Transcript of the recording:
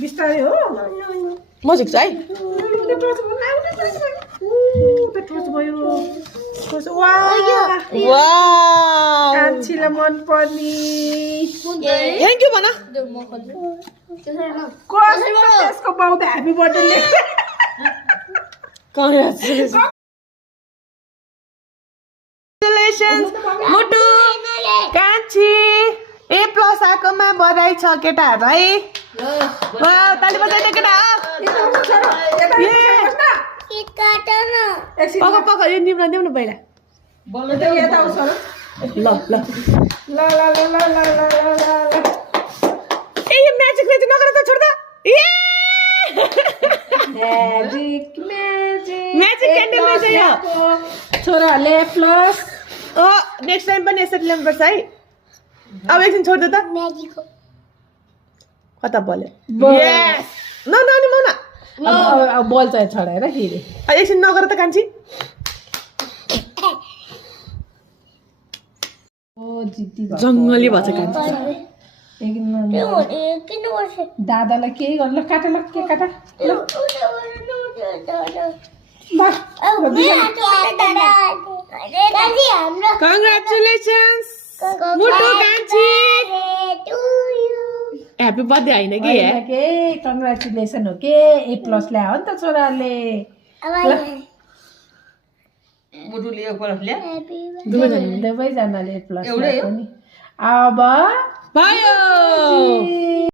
बिस्तारै हो म झिक्छु है टर्च भयो वा वाउ कान्छीलाई मन पर्ने थ्याङ्क यू भन त्यसको बाउ त ह्याप्पी बर्थडे लेख कङ्ग्रेचुलेसन्स मुटु कान्छी A+ आएकोमा बधाई छ केटाहरूलाई वाउ ताली बजाइदे केटा पक यो निम्रा देऊ न पहिला यता आउँछ ल ल ल ल ल ल ल ल ल ए यो म्याजिक नगर त छोड त म्याजिक म्याजिक म्याजिक क्यान्डल रहेछ यो छोराहरूले प्लस नेक्स्ट टाइम पनि यसरी ल्याउनुपर्छ है अब एकछिन छोड्दै त कता बल्यो यस न नानी म न अब बल चाहिँ छोडाएर फेरि एकछिन नगर त कान्छी जङ्गली भएछ कान्छी दादालाई केही गर्नु काट ल के काट कङ्ग्रेचुलेसन्स मुटु कान्छी ह्याप्पी बर्थडे होइन कि के कङ्ग्रेचुलेसन हो के A+ ल्यायो नि त छोराले दुवैजनाले A+ पनि अब भयो